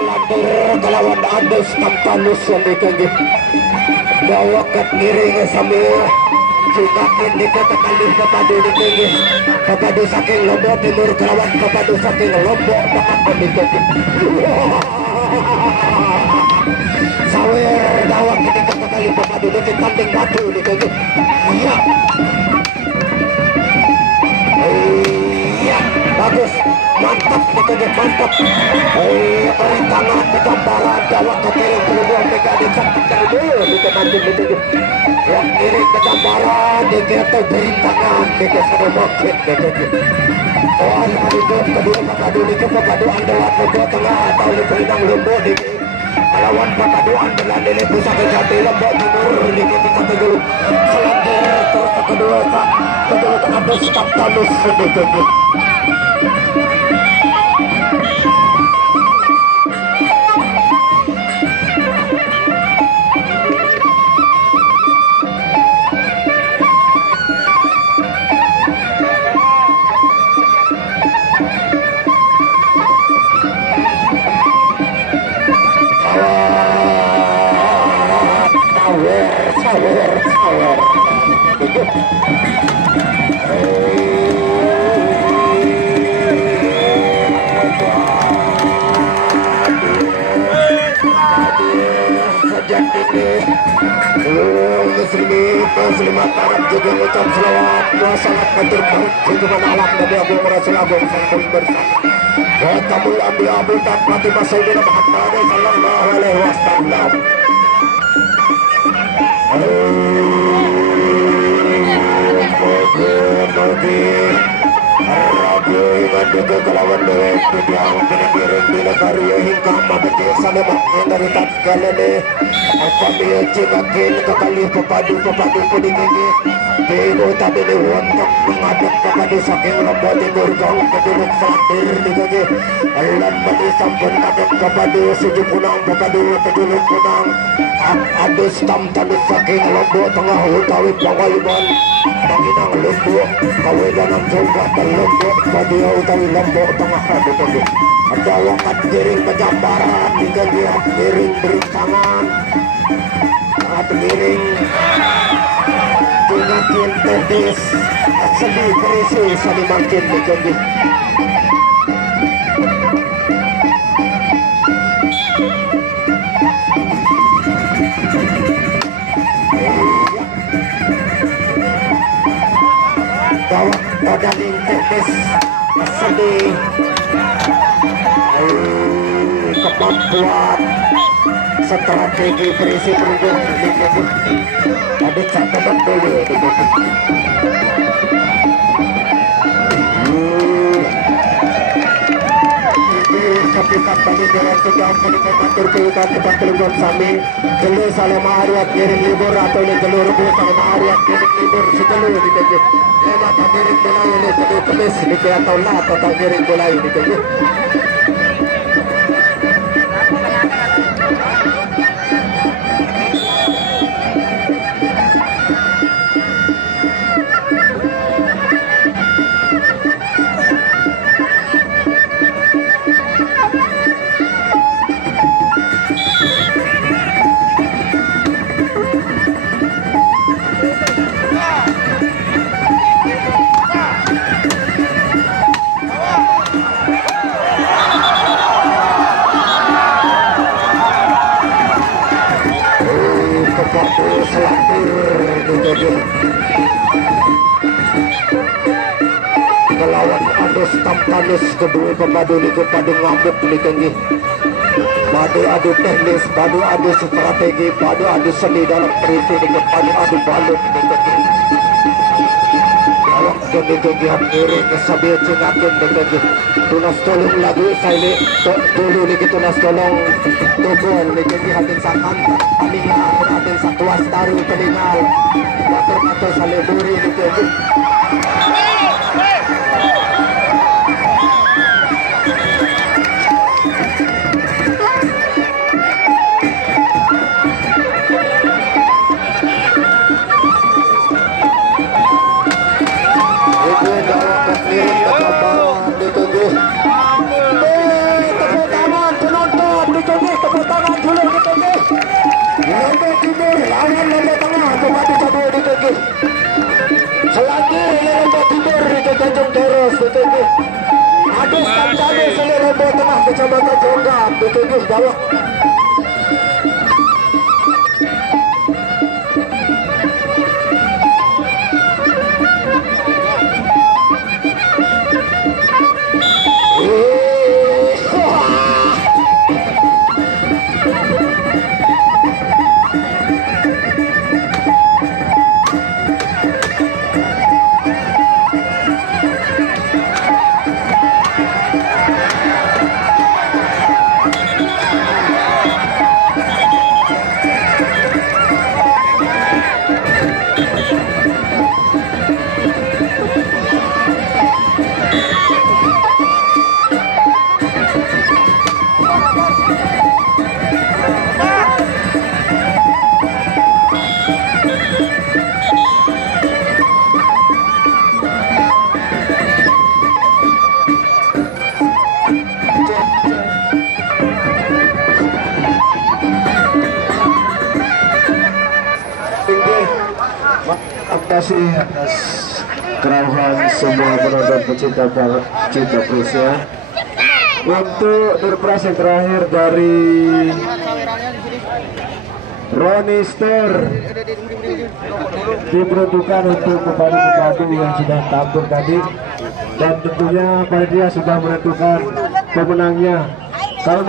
selantur kalawan adus tampanus yang dikagih bawa kat miring sambil juga kini kata kali kepadu dikagih kepadu saking Lombok Timur kalawan kepadu saking Lombok Tengah dikagih sawer dawa kini kata kali kepadu dikagih tanding batu dikagih iya iya bagus mantap dikagih mantap tangan kegambaran dalam ketiring kedua mereka dicatat dulu dikagih yang kiri kegambaran dikata beri tangan dikata sudah makin dikagih soal itu kedua pakadu dikagih pakadu andalan kedua tengah atau diperinang Lombok dikagih lawan pakadu andalan dari pusat kejati Lombok Timur dikagih kata dulu selanjutnya terus kedua ada staf talus dikagih Muslimat Arab juga ucap selawat wassalam matur kehidupan alam Nabi Abu Rasulullah SAW bersama Khatamul Anbiya Abu Fatimah Sayyidina Muhammad sallallahu alaihi wasallam Rabi Manduga kelawan dewe Pidiang Pidiring Bila Karya Hingga Mabiti Salamatnya dari Tatkalene Apabila Cigakin Kekali Pepadu Pedingini Dino tadi diwontok mengadap kepada saking Lombok Timur Gaul keduluk Satir dikagi Alam bagi sampun kadap kepada Suju Punang Pepadu keduluk Punang Adus tamtanus saking Lombok Tengah utawi Pangaliban Panginang Lombok Kawilanang Kabupaten Lombok Badia utawi Lombok Tengah dikagi ada wakat giring pejambaran dikagi giring beri tangan giring makin tetis sedih berisi sedih makin dikagih bawa badan tetis sedih kemampuan strategi berisi perundung ada catatan dulu ketika kami jalan sejauh menikah matur kehidupan tempat keluar sami jelur salam hariat kirim libur atau jelur bulu salam hariat kirim libur sejelur dikejut lewat kirim mulai oleh jelur kemis dikejut atau lah atau kirim mulai dikejut kelawan adus tampanus kedua pepadu di kepadu ngamuk dikenggi padu adu teknis padu adu strategi padu adu seni dalam perisi di kepadu adu balut dikenggi awak dikenggi hamiring sambil cengakin dikenggi tunas tolong lagu saya dulu di tunas tolong tobol dikenggi hatin sakan palingan hatin satuas taru telingal matur-matur saliburi dikenggi terus BTG. Adus kancane seluruh tengah kecamatan Jonggak. BTG bawah. Atas kerauhan semua penonton pecinta Prusya. Untuk berperas yang terakhir dari Ronnie Store diperuntukkan untuk pepadu yang sudah tampil tadi, dan tentunya panitia sudah menentukan pemenangnya.